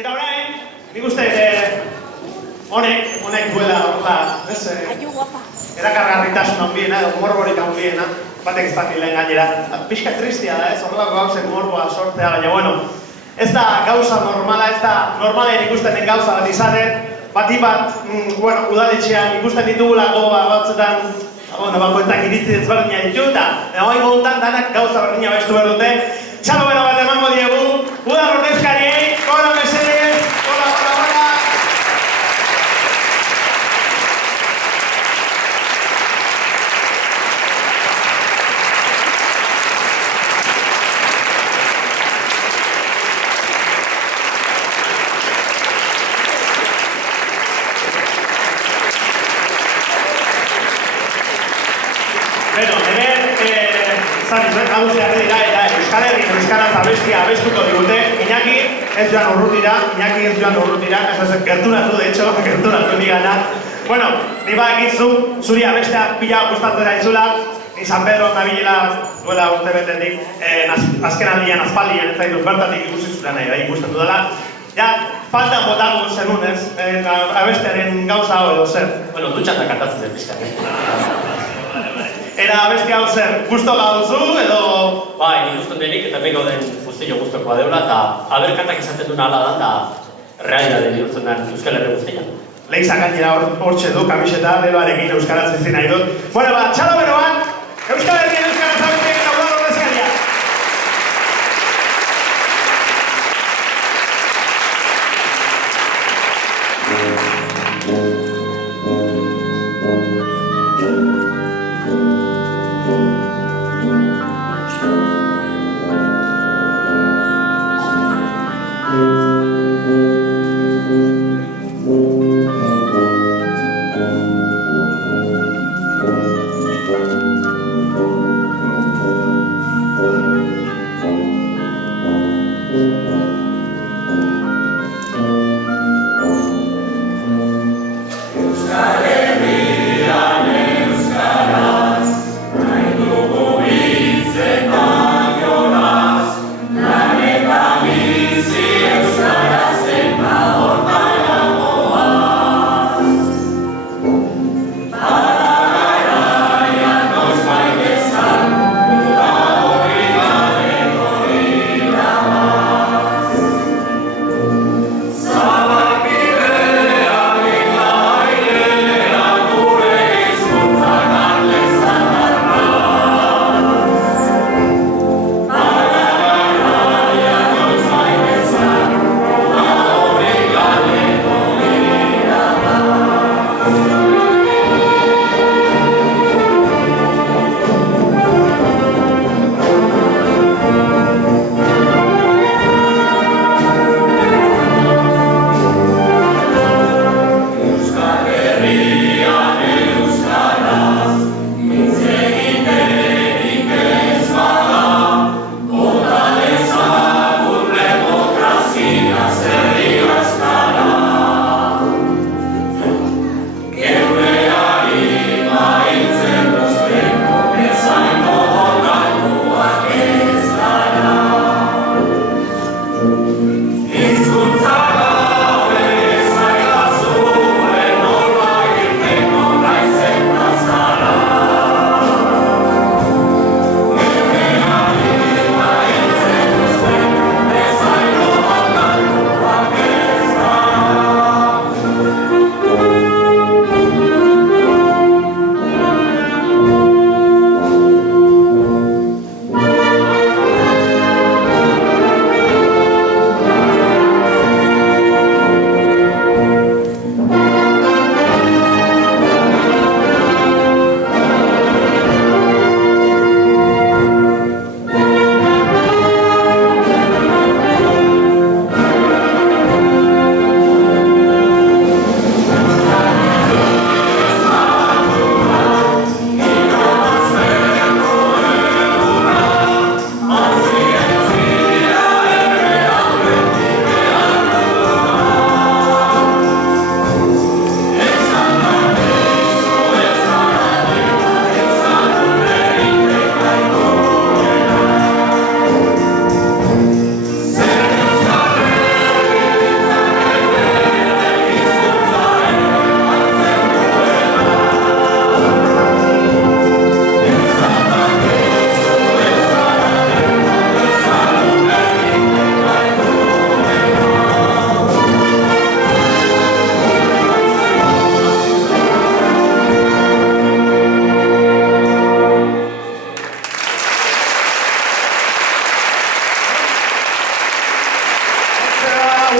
Eta orain, nik uste honek duela horla, ez? Erakargarritasun handiena, edo morborik handiena, batek ez dati lehen gainera. Pixka tristia da, ez? Horrelako gauzek morboa sortzea, baina bueno, ez da gauza normala, ez da normalen ikustenen gauza bat izaten, bati bat, udaletxean ikusten ditugulako batzutan, bakoetak iritzi ezberdina ditu, eta hori gontan danak gauza berdina bestu behar dute. Txalo bero bat emango diegu, udal ordezkariei, gora mesedez, gora. Bueno, hemen, nagusiak dira eta Euskal Herriko euskaraz abestia abestuko digute. Iñaki ez joan urrutira, ez gerturatu, de hecho, gerturatu digana. Bueno, ni badakizu, zuri abestea pila gustatzen daizula, ni San Pedro nabilela duela urte betetik, azken aldian, aspaldian, ez zaitut bertatik ikusi zura nahi, bai ikusten dudala. Ja, faltan botako zenun, ez? Abestearen gauza hau edo zer. Bueno, dutxatan kantatzen den pizkat. Era abestia hau zer, gusto gauzu edo... Bai, nik usten denik eta bengo den guztillo guztokoa deula eta aberkantak esaten duen ala da eta realidade bihurtzen den Euskal Herri guztia. Lehizak gainera hortxe du, kamiseta, leloarekin euskaraz ezin nahi dut. Bueno, txalo beroan, Euskal Herrien euskaraz abestiak eta udal ordezkaria.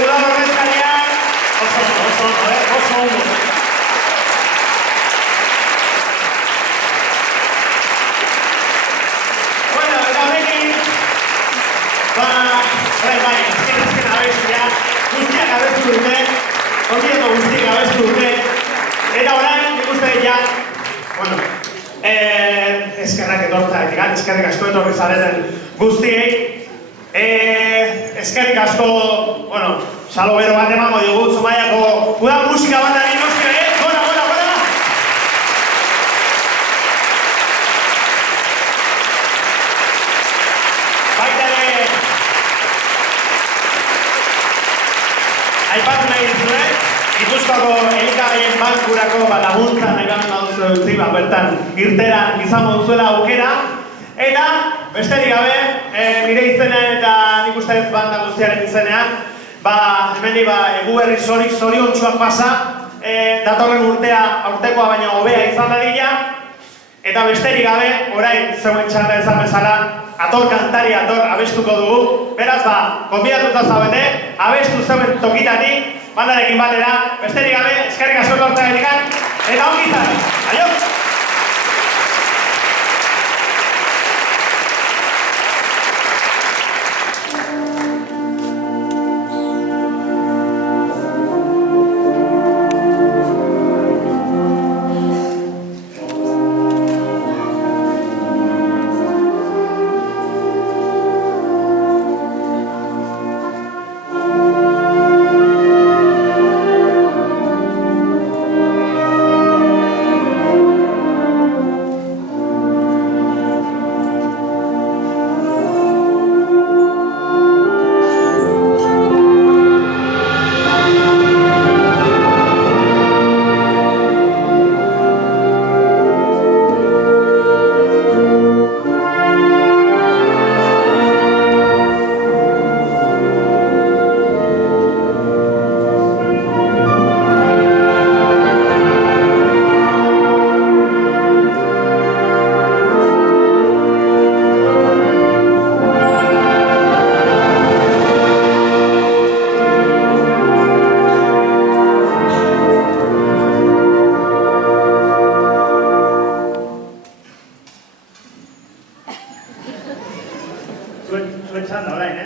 udal ordezkariak, oso ondo. Bueno, eta honekin, azken abestia, guztiak abestu dute, ondieko guztiak abestu dute, eta orain, nik uste ja, bueno, eskerrak etortzaetik, eskerrik asko etorri zareten guztiei, eskerrik asko, bueno, salo bero bat emango dugu, Zumaiako udal musika bandari noski, gora! Baita ere, aipatu nahi dituen, Gipuzkoako elikagaien bankurako laguntza nahi behar baduzu dutzi, bertan irteran izango duzuela aukera, eta besterik gabe, nire izenean eta nik uste banda guztiaren izenean, hemendi egu berri zoriontsuak pasa, datorren urtea aurtekoa baina hobea izan dadila, eta besterik gabe, orain zeuen txanda ezan bezala, ator kantari ator abestuko dugu, beraz konbidatuta zaudete, abestu zeuen tokitatik, bandarekin batera, besterik gabe, eskerrik asko etortzaetik, eta ongi izan, aio! Zuen txanda orain,